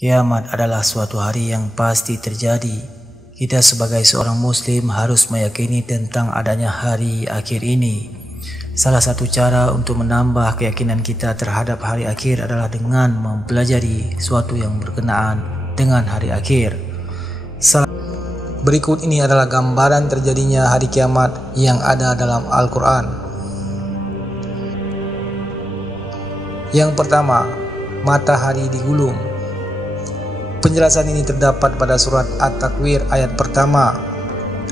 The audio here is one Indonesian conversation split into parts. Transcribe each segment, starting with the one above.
Kiamat adalah suatu hari yang pasti terjadi. Kita sebagai seorang muslim harus meyakini tentang adanya hari akhir ini. Salah satu cara untuk menambah keyakinan kita terhadap hari akhir adalah dengan mempelajari sesuatu yang berkenaan dengan hari akhir. Berikut ini adalah gambaran terjadinya hari kiamat yang ada dalam Al-Quran. Yang pertama, matahari digulung. Penjelasan ini terdapat pada surat At-Takwir ayat pertama,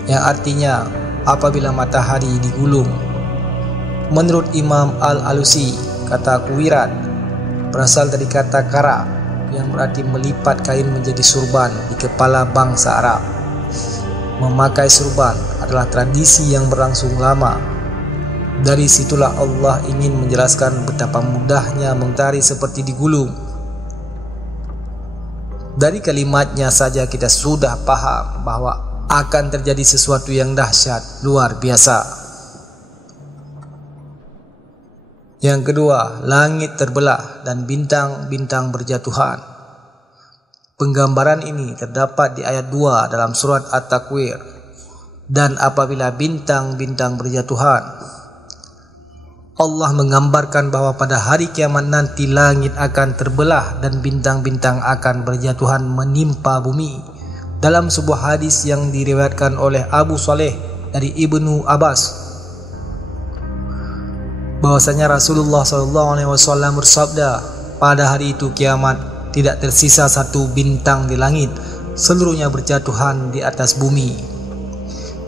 yang artinya apabila matahari digulung. Menurut Imam Al-Alusi, kata kuwirat berasal dari kata kara yang berarti melipat kain menjadi surban di kepala bangsa Arab. Memakai surban adalah tradisi yang berlangsung lama. Dari situlah Allah ingin menjelaskan betapa mudahnya matahari seperti digulung. Dari kalimatnya saja kita sudah paham bahwa akan terjadi sesuatu yang dahsyat luar biasa. Yang kedua, langit terbelah dan bintang-bintang berjatuhan. Penggambaran ini terdapat di ayat 2 dalam surat At-Takwir. Dan apabila bintang-bintang berjatuhan, Allah menggambarkan bahwa pada hari kiamat nanti langit akan terbelah dan bintang-bintang akan berjatuhan menimpa bumi. Dalam sebuah hadis yang diriwayatkan oleh Abu Saleh dari Ibnu Abbas, bahwasanya Rasulullah SAW bersabda, pada hari itu kiamat tidak tersisa satu bintang di langit, seluruhnya berjatuhan di atas bumi.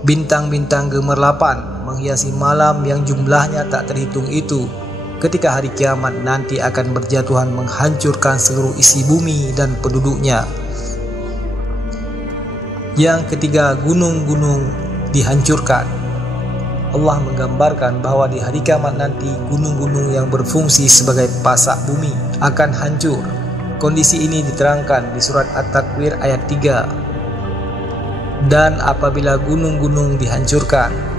Bintang-bintang gemerlapan menghiasi malam yang jumlahnya tak terhitung itu. Ketika hari kiamat nanti akan berjatuhan menghancurkan seluruh isi bumi dan penduduknya. Yang ketiga, gunung-gunung dihancurkan. Allah menggambarkan bahwa di hari kiamat nanti gunung-gunung yang berfungsi sebagai pasak bumi akan hancur. Kondisi ini diterangkan di surat At-Takwir ayat 3. Dan apabila gunung-gunung dihancurkan.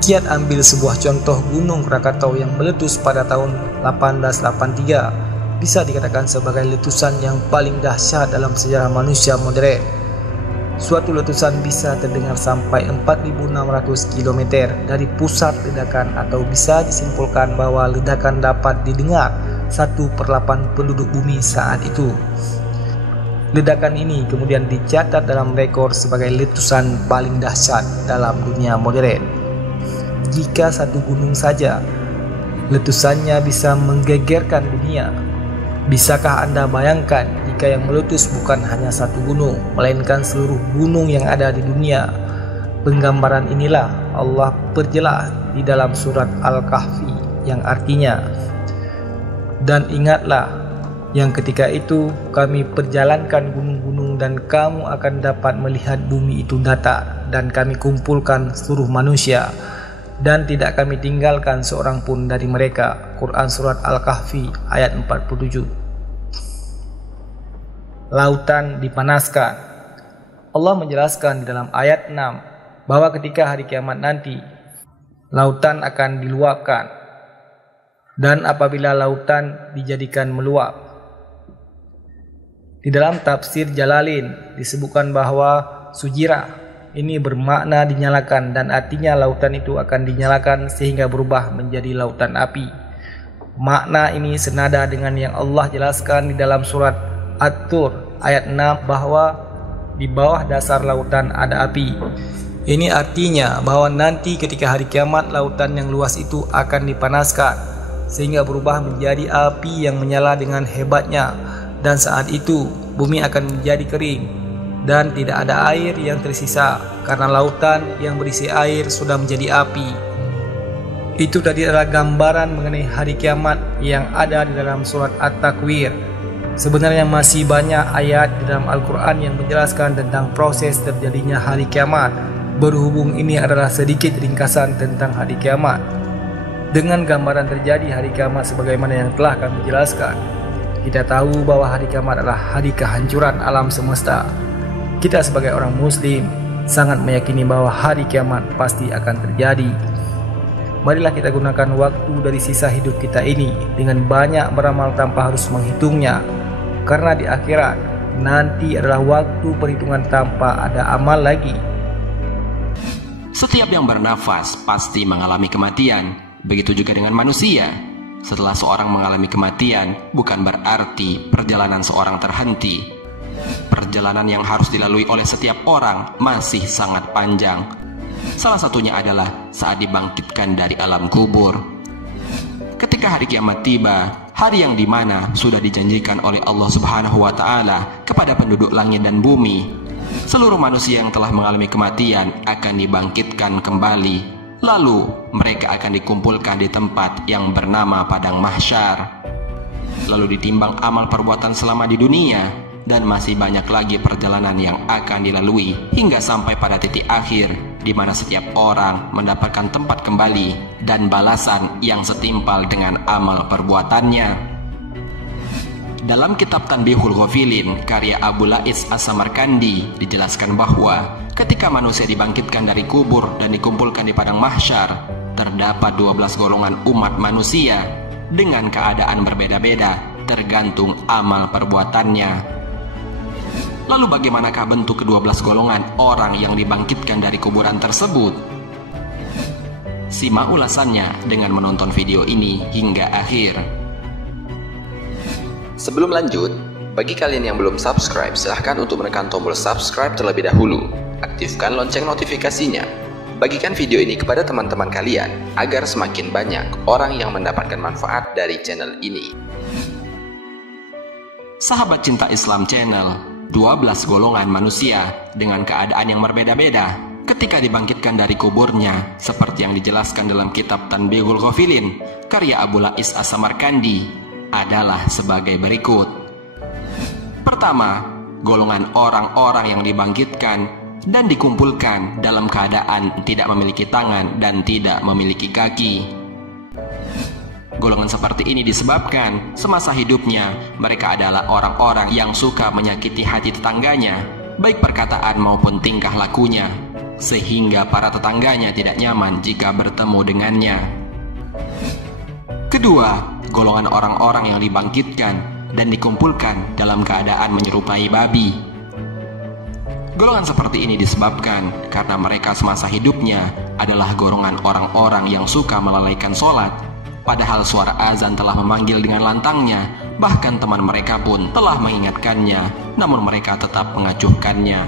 Kiat ambil sebuah contoh gunung Krakatau yang meletus pada tahun 1883 bisa dikatakan sebagai letusan yang paling dahsyat dalam sejarah manusia modern. Suatu letusan bisa terdengar sampai 4.600 km dari pusat ledakan, atau bisa disimpulkan bahwa ledakan dapat didengar 1/8 penduduk bumi saat itu. Ledakan ini kemudian dicatat dalam rekor sebagai letusan paling dahsyat dalam dunia modern. Jika satu gunung saja letusannya bisa menggegerkan dunia, bisakah Anda bayangkan jika yang meletus bukan hanya satu gunung, melainkan seluruh gunung yang ada di dunia? Penggambaran inilah Allah perjelas di dalam surat Al-Kahfi yang artinya, dan ingatlah yang ketika itu kami perjalankan gunung-gunung dan kamu akan dapat melihat bumi itu datar, dan kami kumpulkan seluruh manusia dan tidak kami tinggalkan seorang pun dari mereka. Quran surat Al-Kahfi ayat 47. Lautan dipanaskan. Allah menjelaskan di dalam ayat 6 bahwa ketika hari kiamat nanti lautan akan diluapkan, dan apabila lautan dijadikan meluap. Di dalam tafsir Jalalain disebutkan bahwa sujira ini bermakna dinyalakan, dan artinya lautan itu akan dinyalakan sehingga berubah menjadi lautan api. Makna ini senada dengan yang Allah jelaskan di dalam surat At-Tur ayat 6 bahwa di bawah dasar lautan ada api. Ini artinya bahwa nanti ketika hari kiamat lautan yang luas itu akan dipanaskan sehingga berubah menjadi api yang menyala dengan hebatnya. Dan saat itu bumi akan menjadi kering dan tidak ada air yang tersisa karena lautan yang berisi air sudah menjadi api. Itu tadi adalah gambaran mengenai hari kiamat yang ada di dalam surat At-Takwir. Sebenarnya masih banyak ayat di dalam Al-Quran yang menjelaskan tentang proses terjadinya hari kiamat. Berhubung ini adalah sedikit ringkasan tentang hari kiamat, dengan gambaran terjadi hari kiamat sebagaimana yang telah kami jelaskan, kita tahu bahwa hari kiamat adalah hari kehancuran alam semesta. Kita sebagai orang muslim sangat meyakini bahwa hari kiamat pasti akan terjadi. Marilah kita gunakan waktu dari sisa hidup kita ini dengan banyak beramal tanpa harus menghitungnya. karena di akhirat nanti adalah waktu perhitungan tanpa ada amal lagi. Setiap yang bernafas pasti mengalami kematian. Begitu juga dengan manusia. Setelah seorang mengalami kematian, bukan berarti perjalanan seorang terhenti. Perjalanan yang harus dilalui oleh setiap orang masih sangat panjang. Salah satunya adalah saat dibangkitkan dari alam kubur. Ketika hari kiamat tiba, hari yang dimana sudah dijanjikan oleh Allah Subhanahu wa Ta'ala kepada penduduk langit dan bumi, seluruh manusia yang telah mengalami kematian akan dibangkitkan kembali. Lalu mereka akan dikumpulkan di tempat yang bernama Padang Mahsyar. Lalu ditimbang amal perbuatan selama di dunia, dan masih banyak lagi perjalanan yang akan dilalui hingga sampai pada titik akhir di mana setiap orang mendapatkan tempat kembali dan balasan yang setimpal dengan amal perbuatannya. Dalam kitab Tanbihul Ghafilin karya Abu Lais As-Samarkandi dijelaskan bahwa ketika manusia dibangkitkan dari kubur dan dikumpulkan di padang mahsyar, terdapat 12 golongan umat manusia dengan keadaan berbeda-beda tergantung amal perbuatannya. Lalu bagaimanakah bentuk ke-12 golongan orang yang dibangkitkan dari kuburan tersebut? Simak ulasannya dengan menonton video ini hingga akhir. Sebelum lanjut, bagi kalian yang belum subscribe, silahkan untuk menekan tombol subscribe terlebih dahulu. Aktifkan lonceng notifikasinya. Bagikan video ini kepada teman-teman kalian, agar semakin banyak orang yang mendapatkan manfaat dari channel ini. Sahabat Cinta Islam Channel, 12 golongan manusia dengan keadaan yang berbeda-beda ketika dibangkitkan dari kuburnya, seperti yang dijelaskan dalam kitab Tanbihul Ghafilin karya Abu Lais As-Samarkandi, adalah sebagai berikut. Pertama, golongan orang-orang yang dibangkitkan dan dikumpulkan dalam keadaan tidak memiliki tangan dan tidak memiliki kaki. Golongan seperti ini disebabkan semasa hidupnya mereka adalah orang-orang yang suka menyakiti hati tetangganya, baik perkataan maupun tingkah lakunya, sehingga para tetangganya tidak nyaman jika bertemu dengannya. Kedua, golongan orang-orang yang dibangkitkan dan dikumpulkan dalam keadaan menyerupai babi. Golongan seperti ini disebabkan karena mereka semasa hidupnya adalah golongan orang-orang yang suka melalaikan sholat, padahal suara azan telah memanggil dengan lantangnya, bahkan teman mereka pun telah mengingatkannya, namun mereka tetap mengacuhkannya.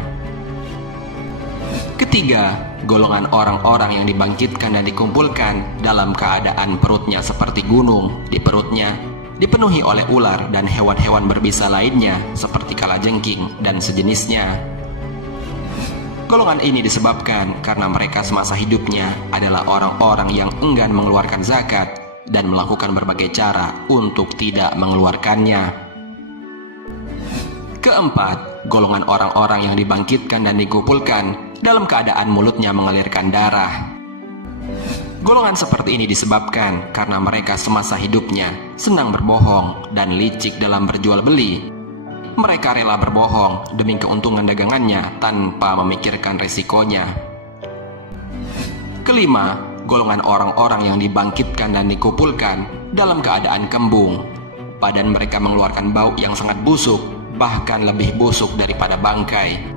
Ketiga, golongan orang-orang yang dibangkitkan dan dikumpulkan dalam keadaan perutnya seperti gunung. Di perutnya dipenuhi oleh ular dan hewan-hewan berbisa lainnya seperti kalajengking dan sejenisnya. Golongan ini disebabkan karena mereka semasa hidupnya adalah orang-orang yang enggan mengeluarkan zakat dan melakukan berbagai cara untuk tidak mengeluarkannya. Keempat, golongan orang-orang yang dibangkitkan dan dikumpulkan dalam keadaan mulutnya mengalirkan darah. Golongan seperti ini disebabkan karena mereka semasa hidupnya senang berbohong dan licik dalam berjual beli. Mereka rela berbohong demi keuntungan dagangannya tanpa memikirkan resikonya. Kelima, golongan orang-orang yang dibangkitkan dan dikumpulkan dalam keadaan kembung. Badan mereka mengeluarkan bau yang sangat busuk, bahkan lebih busuk daripada bangkai.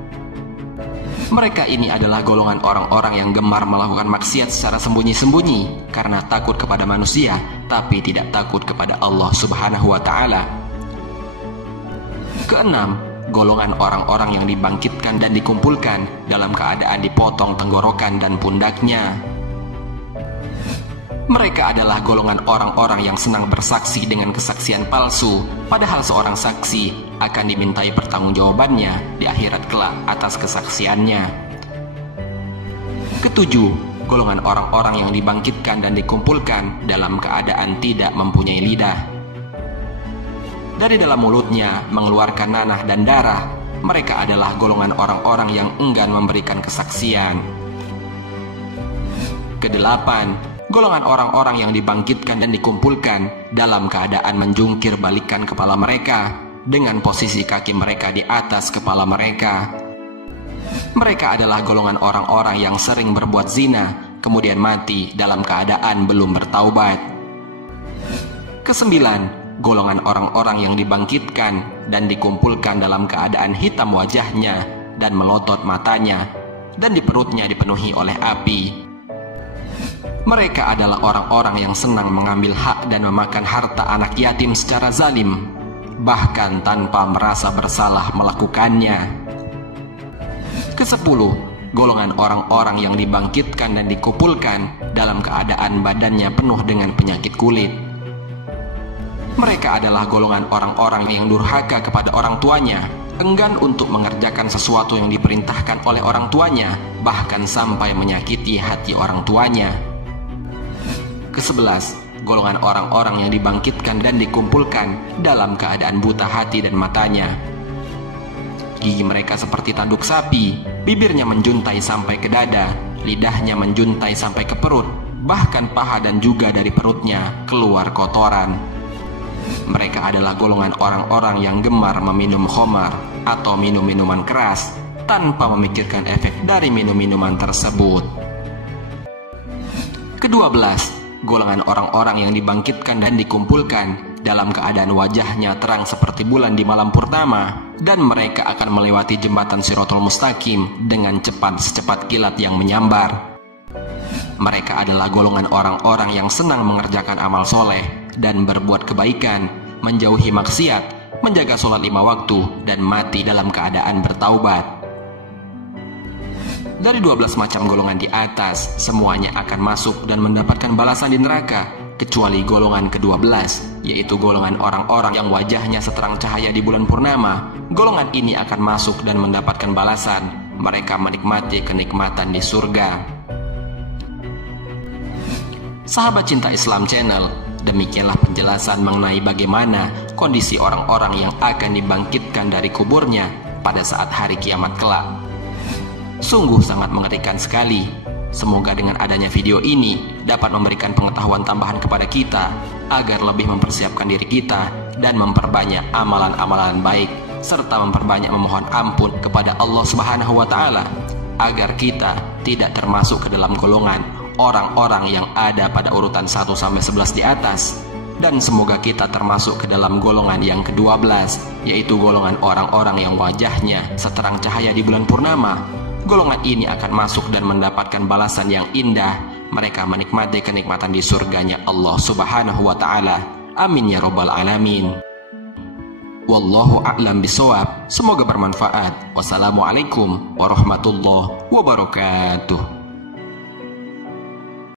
Mereka ini adalah golongan orang-orang yang gemar melakukan maksiat secara sembunyi-sembunyi karena takut kepada manusia, tapi tidak takut kepada Allah Subhanahu wa Ta'ala. Keenam, golongan orang-orang yang dibangkitkan dan dikumpulkan dalam keadaan dipotong tenggorokan dan pundaknya. Mereka adalah golongan orang-orang yang senang bersaksi dengan kesaksian palsu, padahal seorang saksi akan dimintai pertanggungjawabannya di akhirat kelak atas kesaksiannya. Ketujuh, golongan orang-orang yang dibangkitkan dan dikumpulkan dalam keadaan tidak mempunyai lidah. Dari dalam mulutnya mengeluarkan nanah dan darah. Mereka adalah golongan orang-orang yang enggan memberikan kesaksian. Kedelapan, golongan orang-orang yang dibangkitkan dan dikumpulkan dalam keadaan menjungkir balikan kepala mereka dengan posisi kaki mereka di atas kepala mereka. Mereka adalah golongan orang-orang yang sering berbuat zina, kemudian mati dalam keadaan belum bertaubat. Kesembilan, golongan orang-orang yang dibangkitkan dan dikumpulkan dalam keadaan hitam wajahnya dan melotot matanya, dan di perutnya dipenuhi oleh api. Mereka adalah orang-orang yang senang mengambil hak dan memakan harta anak yatim secara zalim, bahkan tanpa merasa bersalah melakukannya. Ke-10, golongan orang-orang yang dibangkitkan dan dikumpulkan dalam keadaan badannya penuh dengan penyakit kulit. Mereka adalah golongan orang-orang yang durhaka kepada orang tuanya, enggan untuk mengerjakan sesuatu yang diperintahkan oleh orang tuanya, bahkan sampai menyakiti hati orang tuanya. Ke-11, golongan orang-orang yang dibangkitkan dan dikumpulkan dalam keadaan buta hati dan matanya. Gigi mereka seperti tanduk sapi, bibirnya menjuntai sampai ke dada, lidahnya menjuntai sampai ke perut, bahkan paha dan juga dari perutnya keluar kotoran. Mereka adalah golongan orang-orang yang gemar meminum khamar atau minum-minuman keras tanpa memikirkan efek dari minum-minuman tersebut. Ke-12, golongan orang-orang yang dibangkitkan dan dikumpulkan dalam keadaan wajahnya terang seperti bulan di malam purnama, dan mereka akan melewati jembatan Shirathul Mustaqim dengan cepat secepat kilat yang menyambar. Mereka adalah golongan orang-orang yang senang mengerjakan amal soleh dan berbuat kebaikan, menjauhi maksiat, menjaga sholat 5 waktu, dan mati dalam keadaan bertaubat. Dari 12 macam golongan di atas, semuanya akan masuk dan mendapatkan balasan di neraka, kecuali golongan ke-12, yaitu golongan orang-orang yang wajahnya seterang cahaya di bulan purnama. Golongan ini akan masuk dan mendapatkan balasan. Mereka menikmati kenikmatan di surga. Sahabat Cinta Islam Channel, demikianlah penjelasan mengenai bagaimana kondisi orang-orang yang akan dibangkitkan dari kuburnya pada saat hari kiamat kelak. Sungguh sangat mengerikan sekali. Semoga dengan adanya video ini dapat memberikan pengetahuan tambahan kepada kita agar lebih mempersiapkan diri kita dan memperbanyak amalan-amalan baik, serta memperbanyak memohon ampun kepada Allah Subhanahu wa Ta'ala, agar kita tidak termasuk ke dalam golongan orang-orang yang ada pada urutan 1-11 di atas. Dan semoga kita termasuk ke dalam golongan yang ke-12, yaitu golongan orang-orang yang wajahnya seterang cahaya di bulan purnama. Golongan ini akan masuk dan mendapatkan balasan yang indah. Mereka menikmati kenikmatan di surganya Allah Subhanahu wa Ta'ala. Amin ya rabbal alamin. Wallahu a'lam bishawab. Semoga bermanfaat. Wassalamualaikum warahmatullahi wabarakatuh.